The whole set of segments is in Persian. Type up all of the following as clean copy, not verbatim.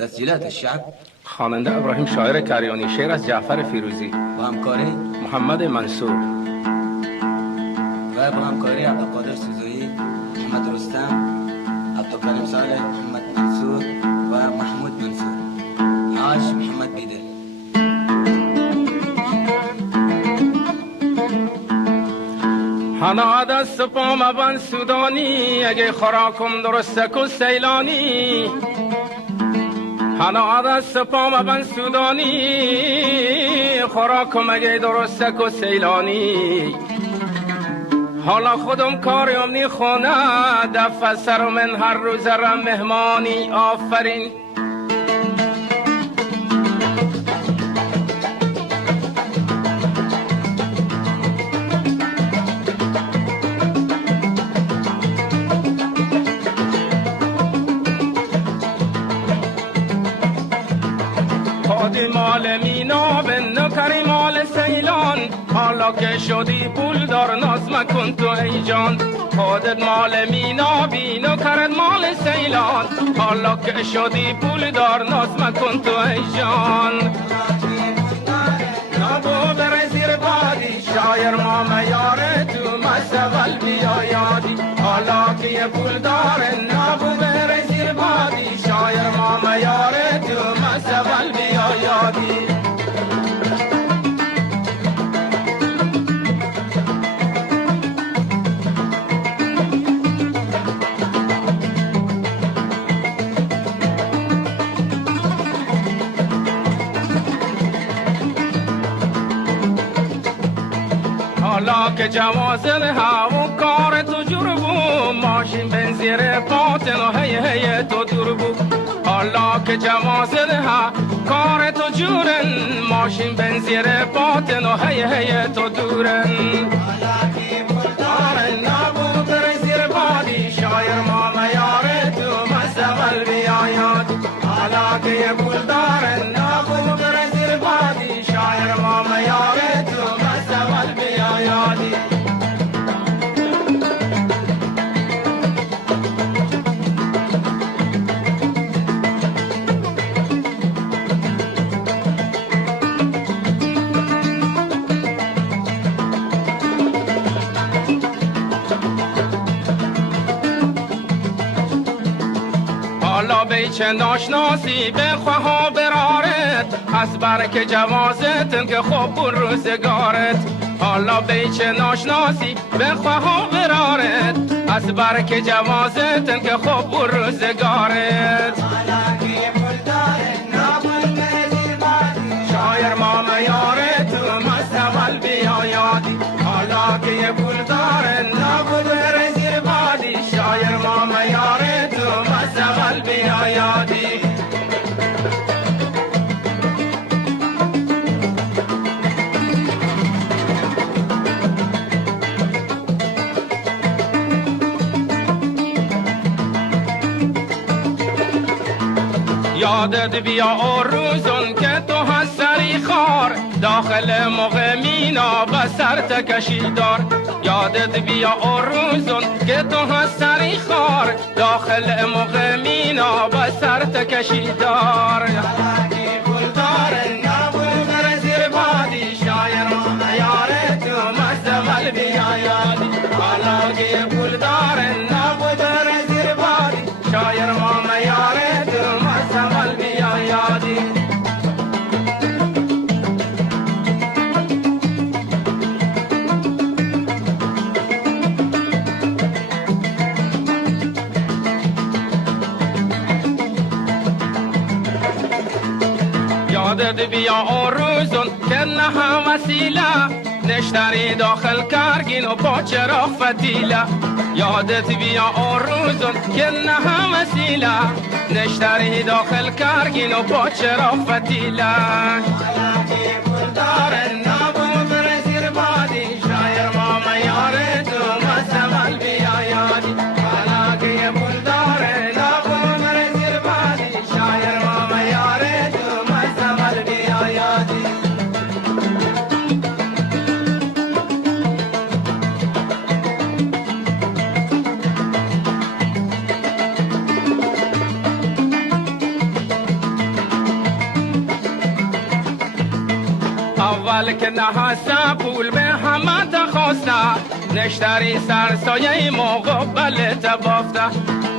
تسجیلات الشعب. خواننده ابراهیم شاعر کریانی، شعر از جعفر فیروزی. با همکاری محمد منصور و با همکاری عبدالقادر سوزویی، محمد رستم، عبدالکریم صالح، محمد منصور و محمود منصور. عاش محمد بیدل. حالا دست پا مبن سودانی، اگه خوراکم درسته که سیلانی. حالا دست پا مبن سودانی، خوراکم اگه درسته که سیلانی. حالا خودم کاریم نی خونه، دفع سر من هر روز رم مهمانی. آفرین. مال مینا به نکری مال سیلان، حالا که شدی پول دار ناز مکن تو ای جان. خودت مال مینا بی نکرت مال سیلان، حالا که شدی پول دار ناز مکن تو ای جان. نبو بر زیر بادی شایر ما میاره تو مستقل بیا یادی. حالا که یه پول داره نبو بر زیر بادی شایر ما میاره تو مستقل بیا یادی. حالا که جوازن همون کار تو جور بو، ماشین بنزیر پاتن و هی هی تو دور بو. حالا که جوازن ها کار تو جورن، ماشین بنزیر پاتن و هی هی تو دورن. حالا که پولدارن نبو بر زیر بادی شایر ما میاره تو مستقل بیاید. حالا که پولدارن نبو بر زیر بادی شایر ما میاره تو مستقل بیایادی. حالا بیچه ناشناسی به خواه برارت، از برک جوازتن که خوب بون روزگارت. حالا بیچه ناشناسی به خواه برارت، از برک جوازتن که خوب بون روزگارت. حالا که پول داره نبول بزیر بادی شایر ما میاره تو مستقل بیایادی. حالا که پول داره نبول بزیر بادی شایر ما میاره تو مستقل بیایادی. یادت بیا او روزون که تو هستری خار، داخل مغ مینا بسر تکشی دار. یادت بیا او روزون که تو هستری خار، داخل مغ مینا بسر تکشی دار. حالا که پول داره نبو بر زیر بادی شایر ما میاره تو مستقل بیایادی. حالا که پول داره نبو بر زیر بادی شایر ما میاره تو مستقل بیایادی. یادت بیا او روزون که نه وسیله، نشتری داخل کارگین و با چراغ فتیله. یادت بیا او روزون که نه وسیله، نشتری داخل کارگین و با چراغ فتیله. حالا که پول داره نبو بر زیر بادی شایر ما میاره تو مستقل بیایادی. حالا که پول داره نبو بر زیر بادی شایر ما میاره تو مستقل بیایادی. اول که نهسته پول به همه تخواسته نشتری سرسایه مقبل تبافته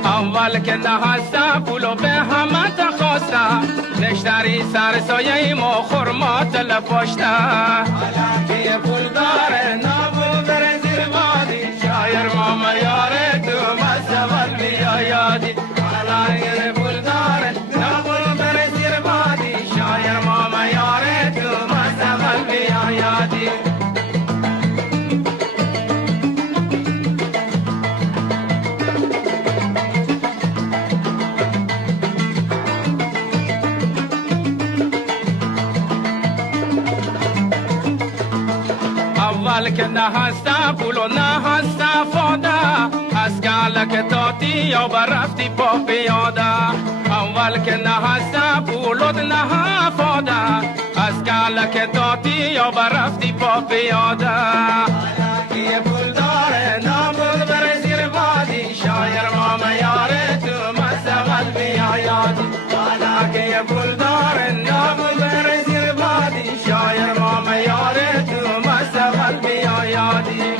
اول که نهسته پول به همه تخواسته نشتری سرسایه خرما تلفاشته حالا که پول داره نبود بره زیر بادی شایر ماما یاره تو مستقل بیا یادی حالا که پول داره نبود بره زیر بادی شایر ماما یاره تو مستقل بیا یادی اول که نهسته پول و نهسته فاده از گلک تاتی یا برفتی پا پیاده اول که نهسته پول و نه فاده از گلک تاتی یا برفتی پا پیاده حالا که پول داره نبود بره زیر بادی شایر ماما یاره تو مستقل بیا یادی حالا که پول داره نبود بره زیر بادی شایر ماما یاره تو مستقل بیا یادی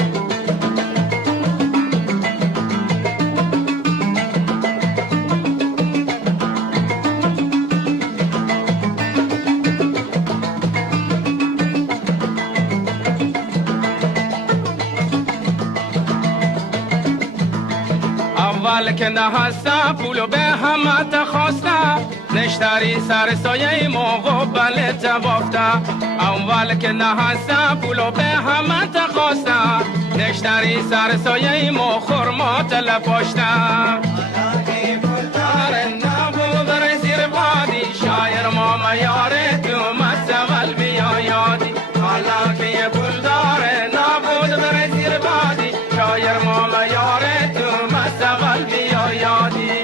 اول که نهسته پولو به همه تخواسته نشتری سرسایه مقبل تبافته اول که نهسته پولو به همه تخواسته نشتری سرسایه خرما تلفاشته حالا که پول داره نبود بره زیر بادی شایر ماما یاره تو مستقل بیا یادی حالا که پول داره نبود بره زیر بادی شایر ماما یاره تو مستقل بیا یادی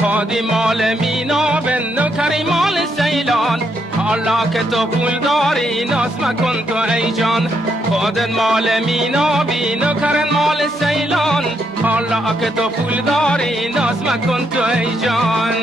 خادی مال مینا بندو کری مال سیلان حالا که تو پول داری ناز مکن تو ای جان خودت مال مینا بینو کرن مال سیلان حالا که تو پول داری ناز مکن تو ای جان